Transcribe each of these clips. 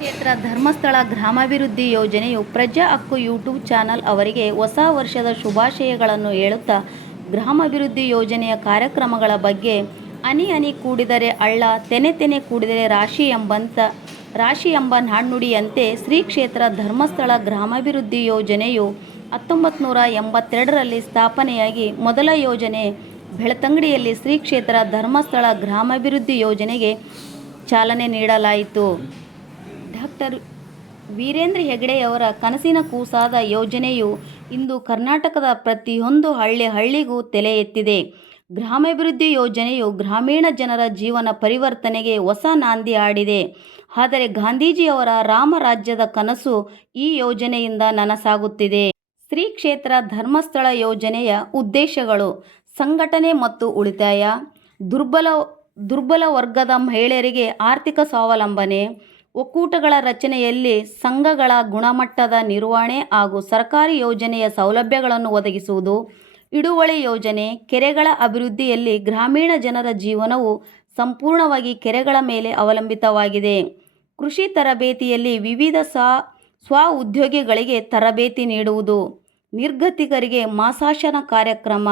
ಕ್ಷೇತ್ರ ಧರ್ಮಸ್ಥಳ ಗ್ರಾಮಾಭಿವೃದ್ಧಿ ಯೋಜನೆಯು ಪ್ರಜಾ ಹಕ್ಕು ಯೂಟ್ಯೂಬ್ ಚಾನಲ್ ಅವರಿಗೆ ಹೊಸ ವರ್ಷದ ಶುಭಾಶಯಗಳನ್ನು ಹೇಳುತ್ತಾ ಗ್ರಾಮಾಭಿವೃದ್ಧಿ ಯೋಜನೆಯ ಕಾರ್ಯಕ್ರಮಗಳ ಬಗ್ಗೆ ಹನಿ ಹನಿ ಕೂಡಿದರೆ ಹಳ್ಳ, ತೆನೆ ತೆನೆ ಕೂಡಿದರೆ ರಾಶಿ ಎಂಬ ನಾಣ್ಣುಡಿಯಂತೆ ಶ್ರೀ ಕ್ಷೇತ್ರ ಧರ್ಮಸ್ಥಳ ಗ್ರಾಮಾಭಿವೃದ್ಧಿ ಯೋಜನೆಯು 1982ರಲ್ಲಿ ಸ್ಥಾಪನೆಯಾಗಿ ಮೊದಲ ಯೋಜನೆ ಬೆಳ್ತಂಗಡಿಯಲ್ಲಿ ಶ್ರೀ ಕ್ಷೇತ್ರ ಧರ್ಮಸ್ಥಳ ಗ್ರಾಮಾಭಿವೃದ್ಧಿ ಯೋಜನೆಗೆ ಚಾಲನೆ ನೀಡಲಾಯಿತು. ಡಾಕ್ಟರ್ ವೀರೇಂದ್ರ ಹೆಗಡೆಯವರ ಕನಸಿನ ಕೂಸಾದ ಯೋಜನೆಯು ಇಂದು ಕರ್ನಾಟಕದ ಪ್ರತಿಯೊಂದು ಹಳ್ಳಿಗೂ ತಲೆ ಎತ್ತಿದೆ. ಗ್ರಾಮಾಭಿವೃದ್ಧಿ ಯೋಜನೆಯು ಗ್ರಾಮೀಣ ಜನರ ಜೀವನ ಪರಿವರ್ತನೆಗೆ ಹೊಸ ನಾಂದಿ ಹಾಡಿದೆ. ಆದರೆ ಗಾಂಧೀಜಿಯವರ ರಾಮರಾಜ್ಯದ ಕನಸು ಈ ಯೋಜನೆಯಿಂದ ನನಸಾಗುತ್ತಿದೆ. ಶ್ರೀ ಕ್ಷೇತ್ರ ಧರ್ಮಸ್ಥಳ ಯೋಜನೆಯ ಉದ್ದೇಶಗಳು: ಸಂಘಟನೆ ಮತ್ತು ಉಳಿತಾಯ, ದುರ್ಬಲ ವರ್ಗದ ಮಹಿಳೆಯರಿಗೆ ಆರ್ಥಿಕ ಸ್ವಾವಲಂಬನೆ, ಒಕ್ಕೂಟಗಳ ರಚನೆಯಲ್ಲಿ ಸಂಘಗಳ ಗುಣಮಟ್ಟದ ನಿರ್ವಹಣೆ ಹಾಗೂ ಸರ್ಕಾರಿ ಯೋಜನೆಯ ಸೌಲಭ್ಯಗಳನ್ನು ಒದಗಿಸುವುದು, ಹಿಡುವಳಿ ಯೋಜನೆ, ಕೆರೆಗಳ ಅಭಿವೃದ್ಧಿಯಲ್ಲಿ ಗ್ರಾಮೀಣ ಜನರ ಜೀವನವು ಸಂಪೂರ್ಣವಾಗಿ ಕೆರೆಗಳ ಮೇಲೆ ಅವಲಂಬಿತವಾಗಿದೆ, ಕೃಷಿ ತರಬೇತಿಯಲ್ಲಿ ವಿವಿಧ ಸ್ವ-ಉದ್ಯೋಗಿಗಳಿಗೆ ತರಬೇತಿ ನೀಡುವುದು, ನಿರ್ಗತಿಕರಿಗೆ ಮಾಸಾಶನ ಕಾರ್ಯಕ್ರಮ,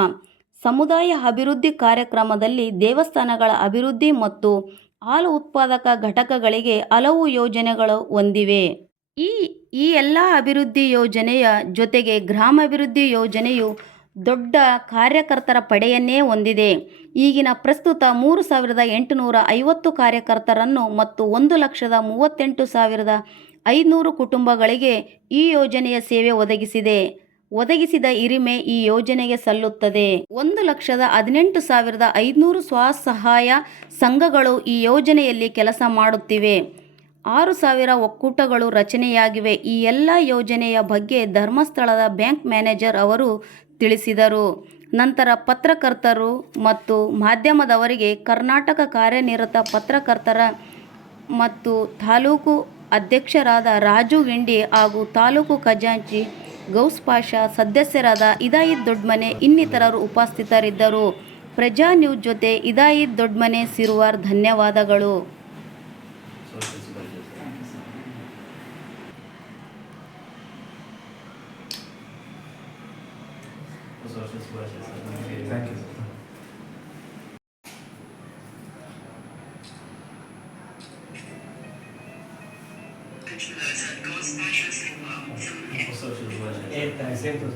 ಸಮುದಾಯ ಅಭಿವೃದ್ಧಿ ಕಾರ್ಯಕ್ರಮದಲ್ಲಿ ದೇವಸ್ಥಾನಗಳ ಅಭಿವೃದ್ಧಿ ಮತ್ತು ಹಾಲು ಉತ್ಪಾದಕ ಘಟಕಗಳಿಗೆ ಹಲವು ಯೋಜನೆಗಳು ಹೊಂದಿವೆ. ಈ ಎಲ್ಲ ಅಭಿವೃದ್ಧಿ ಯೋಜನೆಯ ಜೊತೆಗೆ ಗ್ರಾಮಾಭಿವೃದ್ಧಿ ಯೋಜನೆಯು ದೊಡ್ಡ ಕಾರ್ಯಕರ್ತರ ಪಡೆಯನ್ನೇ ಹೊಂದಿದೆ. ಈಗಿನ ಪ್ರಸ್ತುತ 3,850 ಕಾರ್ಯಕರ್ತರನ್ನು ಮತ್ತು 1,38,500 ಕುಟುಂಬಗಳಿಗೆ ಈ ಯೋಜನೆಯ ಸೇವೆ ಒದಗಿಸಿದ ಹಿರಿಮೆ ಈ ಯೋಜನೆಗೆ ಸಲ್ಲುತ್ತದೆ. 1,18,500 ಸ್ವಸಹಾಯ ಸಂಘಗಳು ಈ ಯೋಜನೆಯಲ್ಲಿ ಕೆಲಸ ಮಾಡುತ್ತಿವೆ. 6,000 ಒಕ್ಕೂಟಗಳು ರಚನೆಯಾಗಿವೆ. ಈ ಎಲ್ಲ ಯೋಜನೆಯ ಬಗ್ಗೆ ಧರ್ಮಸ್ಥಳದ ಬ್ಯಾಂಕ್ ಮ್ಯಾನೇಜರ್ ಅವರು ತಿಳಿಸಿದರು. ನಂತರ ಪತ್ರಕರ್ತರು ಮತ್ತು ಮಾಧ್ಯಮದವರಿಗೆ ಕರ್ನಾಟಕ ಕಾರ್ಯನಿರತ ಪತ್ರಕರ್ತರ ಮತ್ತು ತಾಲೂಕು ಅಧ್ಯಕ್ಷರಾದ ರಾಜು ಗಿಂಡಿ ಹಾಗೂ ತಾಲೂಕು ಖಜಾಂಚಿ ಗೌಸ್ ಪಾಷಾ, ಸದಸ್ಯರಾದ ಹಿದಾಯತ್ ದೊಡ್ಮನೆ ಇನ್ನಿತರರು ಉಪಸ್ಥಿತರಿದ್ದರು. ಪ್ರಜಾ ನ್ಯೂಸ್ ಜೊತೆ ಹಿದಾಯತ್ ದೊಡ್ಮನೆ, ಸಿರುವಾರ್. ಧನ್ಯವಾದಗಳು. Sempre,